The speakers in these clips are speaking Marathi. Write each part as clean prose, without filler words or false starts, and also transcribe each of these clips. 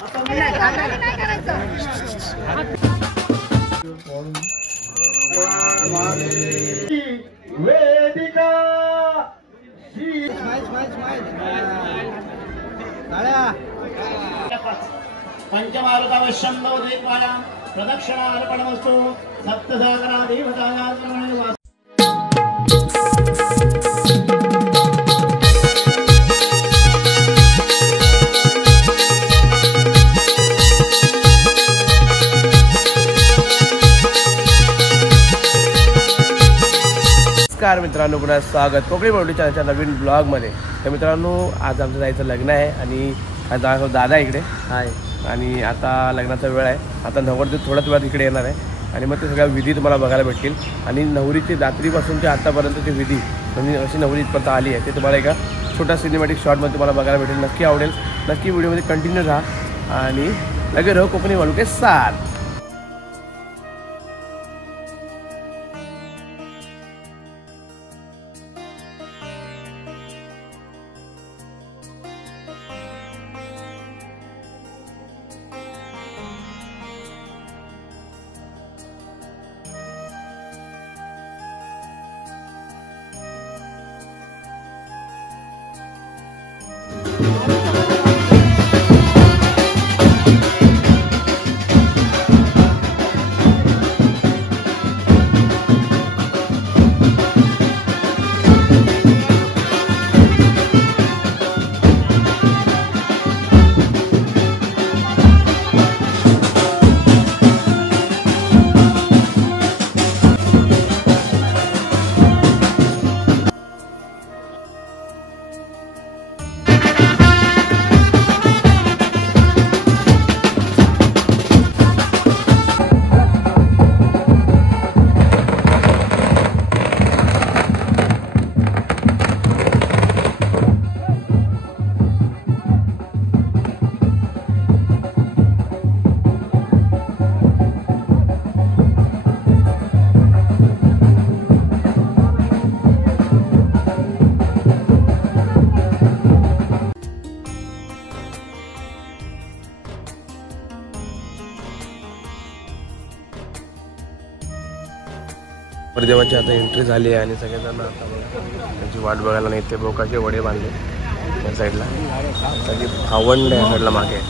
वेदिका पंचमारुतावश्यं भवदेवायां प्रदक्षिणार्पणमस्तु सप्तसागरा देवताया। नमस्कार मित्रांनो, पुन्हा स्वागत कोकणी बोलडी चॅनलच्या नवीन ब्लॉगमध्ये। तर मित्रांनो, आज आमचं जायचं लग्न आहे आणि आज दादा इकडे हाय आणि आता लग्नाचा वेळ आहे। आता नवरदेव थोड्याच वेळात इकडे येणार आहे आणि मग ते सगळ्या विधी तुम्हाला बघायला भेटतील आणि नवरीची रात्रीपासून ते आतापर्यंतची विधी म्हणजे अशी नवरी इथपर्यंत आली आहे ते तुम्हाला एका छोट्या सिनेमॅटिक शॉटमध्ये तुम्हाला बघायला भेटेल। नक्की आवडेल, नक्की व्हिडिओमध्ये कंटिन्यू राहा आणि लगे रहो कोकणी बोलू के साथ। देवाची आता एंट्री झाली आहे आणि सगळेजण आता त्यांची वाट बघायला नाही ते बोकाचे वडे बांधले त्या साईडला सगळी भावंड या साईडला मागे।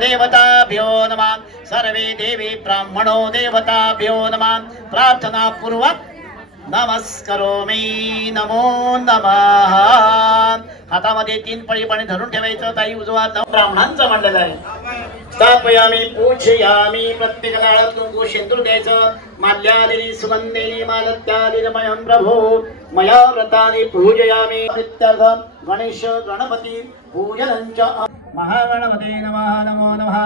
देवताभ्यो नमः। सर्वे देवी ब्राह्मणो देवताभ्यो नमः। प्रार्थना पूर्वक नमस्करोमि। नमो नमः। हातामध्ये 3 पळी पाणी धरून ठेवायचं। ताई उजवा ब्राह्मणांचं म्हणलेलं आहे। स्थापयामी पूजयामी। प्रत्येकाला हळद कुंकू सिंदूर द्यायचं। माल्यादिनी सुगंधेनी मालत्यादिमयं प्रभो मया व्रतानि पूजयामी। इत्यर्थ गणेश गणपती पूजनंच। महागणपते नमः। नमो नमः।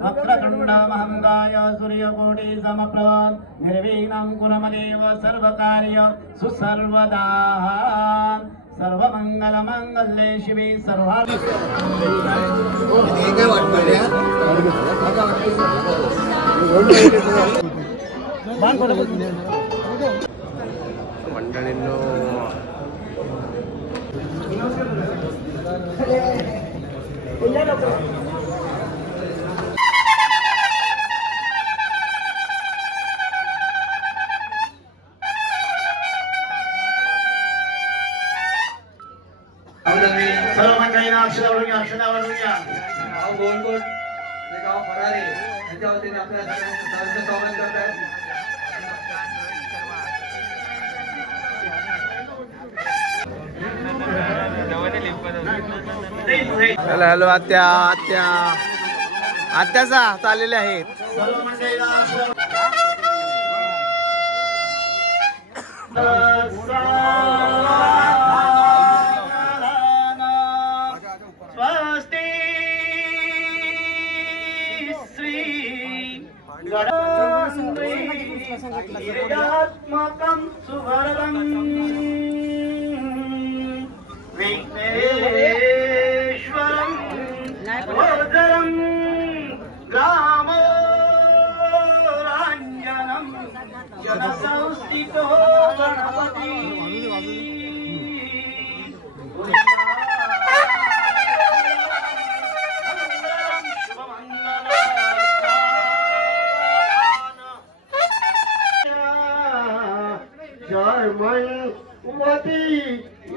वक्रतुंड महाकाय सूर्यकोटि समप्रभ निर्विघ्नं कुरु मे देव सर्वकार्य सुसर्वदा। सर्वमंगलमांगल्ये शिवे सर्वार्थ। मंडळींनो, सर्व मंडळींना अक्षरावरून गोल गोल ते गाव फरारी यांच्या वतीने आपल्या सगळ्यांचं स्वागत करतात। नहीं हॅलो हॅलो आत्या आत्या आत्याचा चाललेले आहेत. सर्व मंडळीला स्वस्ति श्री गणात्मकं सुवरदं विघ्नेश्वरं भोजनं ग्रामोराञ्जनं जनसंस्थितो गणपति जर्मनवती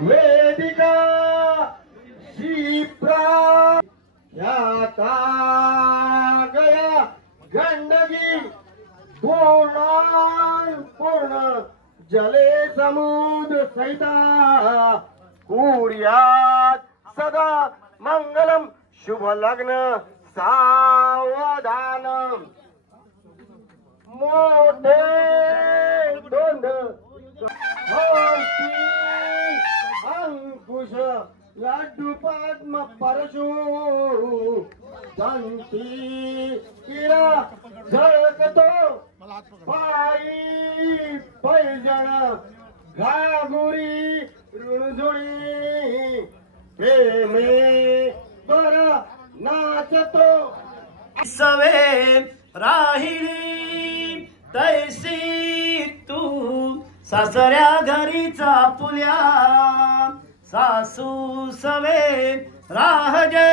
वेदिका शिप्रा याता गया गंडगी पूर्ण जले समुद्र सहिता कुर्यात सदा मंगलम शुभ लग्न सावधान मोठे दोंड अंकुश लाडू पद्म परशु दंती किरा झळकतो पायी पैजण घागुरी ऋणझुणी प्रेमे बर नाचतो सवे राहिली तैसी तू सासऱ्या घरीचा पुल्या सासू सवे राहजे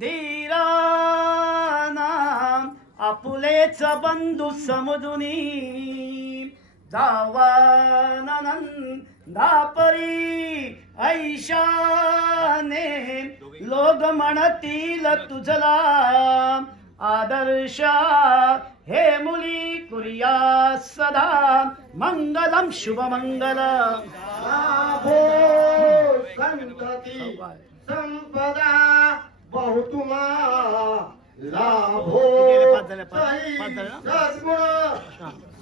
धीराना आपुलेच बंधू समजुनी जावानंदापरी ऐशाने लोक म्हणतील तुझला आदर्शा हे मुली कुर्या सदा मंगलम शुभमंगल लाभो संतती संपदा बहुतुमा लाभो सद्गुण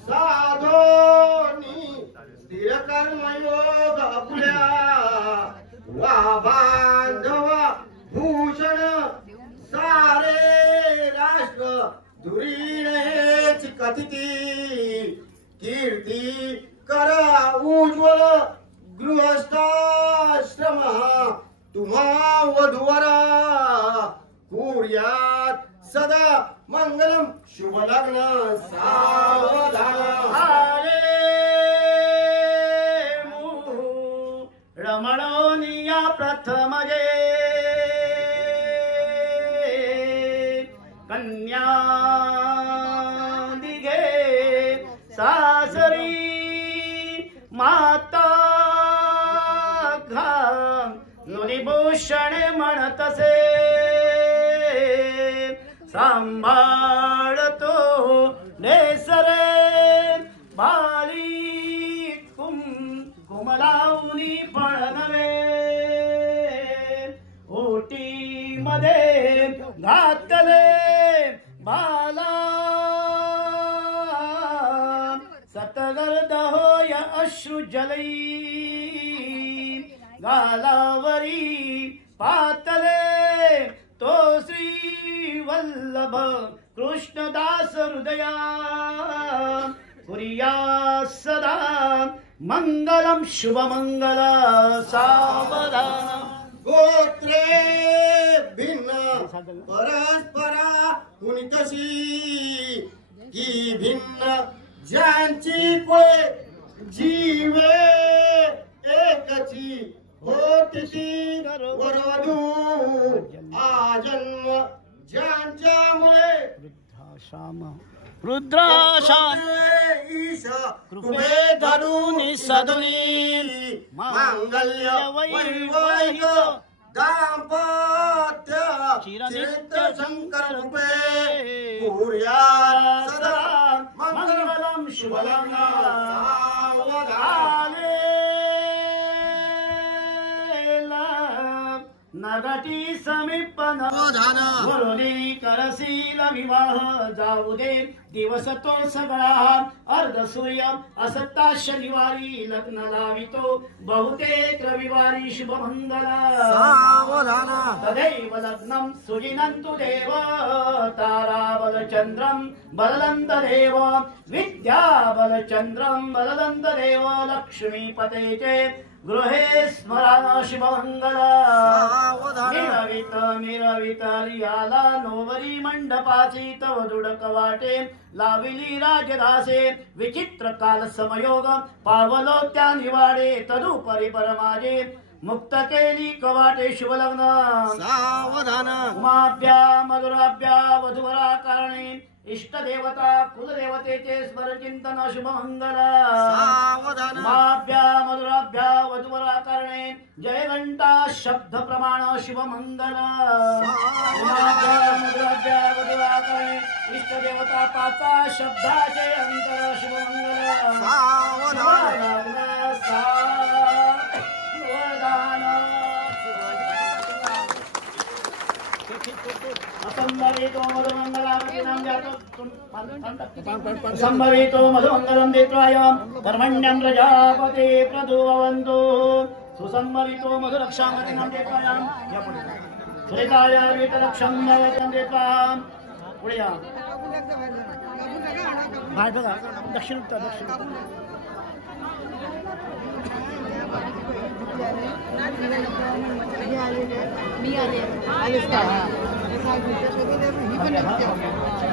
साधोनी स्थिर कर्मयोग आपल्या वा बांधव भूषण सारे राष्ट्र धुरीनेच कथिती कीर्ती करा उज्ज्वल गृहस्थाश्रम तुम्हा वधूवरा कुर्यात सदा मंगलम शुभ लग्न सावधान रमणोनिया प्रथमजे कन्या दिघे सासरी माता घाम नुनिभूषण म्हणतसे सांभाळतो नेसरे बाली कुमलावनी पळनवे ओटी मध्ये घातले बाला सतगर्द होय अश्रु जलई गालावरी पातले तो श्री वल्लभ कृष्णदास हृदया कुर्या सदा मंगलम शुभमंगल सावधान गोत्रे भिन्न परस्परा कुणीतशी की भिन्न ज्यांची कोय जीवे एकची होती वरवधू आजन्म ज्यांच्यामुळे रुद्राशाम ईश कृपे धरुनी सदुनी मांगल्य वैवाहिक दाम्पत्य चिरनित्य शंकर रूपे कुर्या सदा मंगलम शुभलग्न सावधान नगटी समीपन वरुणी करशील विवाह जाऊ दे दिवस तो सगळा अर्ध सूर्य असत्ता शनिवारी लग्न लावितो बहुतेक रविवारी शुभ मंगला तदैव लग्नं सुजिनन्तु देव तारा बलचन्द्रं बलदन्त देव विद्या बलचन्द्रं बलदन्त देव लक्ष्मीपते च गृहे स्मरा शुभमंगला मिरवित मिरवित रियाला नोवरी मंडपाची तव दुडक वाटे लाविली राजदासे विचित्र काल समयोग पावलो त्या निवाडे तदुपरी परमाजे मुक्त केली कवाटे शुभलग्न सावधान उमाभ्या मधुराभ्या वधुवरा कारणे इष्ट देवता कुलदेवतेचे स्मरण चिंतन शुभ मंगला सावधान उमाभ्या मधुराभ्या वधुवरा कारणे जय घंटा शब्द प्रमाण शुभ मंगला उमाभ्या मधुराभ्या वधुवरा कारणे इष्ट देवता पाचा शब्दाचे अंतर शुभ मंगला सावधान संभवितो मधुमंगलम देत्राय कर्मण्यं प्रजापते प्रदुवन्तु सुसंभवितो मधुरक्षामतिं देत्राय सुरेताय वीतरक्षं देत्वा पुढे या बाहेर बघा दक्षिण उत्तर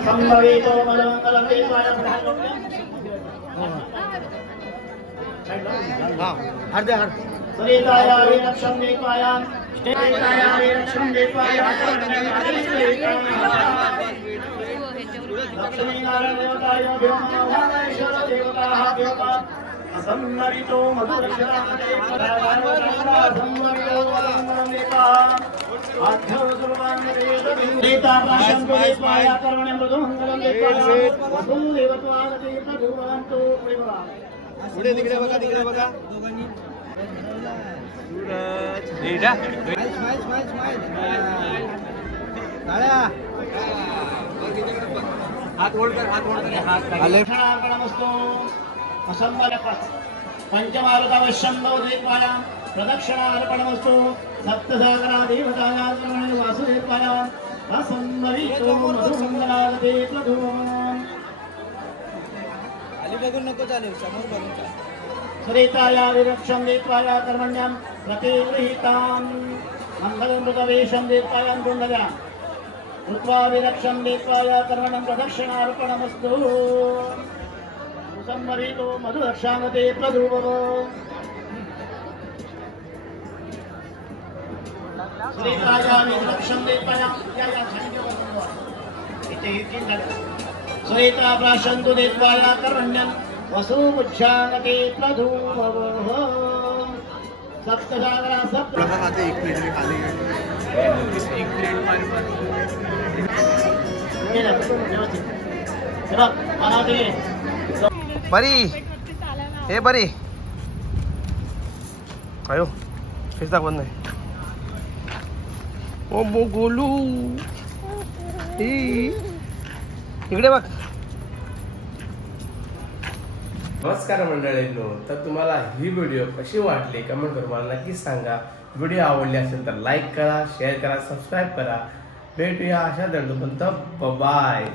संभवितो मधुमंगलम देत्राय सुरेताय वीतरक्षं देत्वाय स्टेताय वीतरक्षं देत्वाय लक्ष्मीनारायण देवताय भीमेश्वर देवताः देवता संभवितो मधुरक्षरामते संभवितो मधुमंगलम देत्वाय देता प्राशं देत्वाय कर्मण्यं मधुमंगलम देत्वाय वसुं देवत्वानते प्रभुवन्तु प्रेमवा पुढे तिकडे बघा पंचमारुतावश्यं भवदेत्वाय प्रदक्षिणार्पणमस्तु सप्तसागरा देवताया वासुदेत्वाय असंभवितो मधुमंगलावते प्रभुवन् खाली बघून नको चालेल समोर बघून चालेल सुरेताया विरक्षं देत्वाय कर्मण्यं प्रतिगृहीतां मंगलं मृगवेशं देत्वाय कुण्डल्या कृत्वा विरक्षं देत्वाय कर्मणं प्रदक्षिणार्पणमस्तु संभवितो मधुरक्षामते प्रभुवः सुरेताया विरक्षं देत्वाय सुरेता प्राशन्तु देत्वाय कर्मण्यं वसुमुच्छामते प्रभुवः सप्तसागरा सप्त बरी हे बरी अयो फेस दाखवत नाही ओ मो गोलू इकडे बघ. नमस्कार मंडळींनो, तर तुम्हाला ही व्हिडिओ कशी वाटली कमेंट करून मला नक्की सांगा. व्हिडिओ आवडली असेल तर लाईक करा, शेअर करा, सबस्क्राईब करा. भेटूया अशा दंडोपर्यंत. बाय.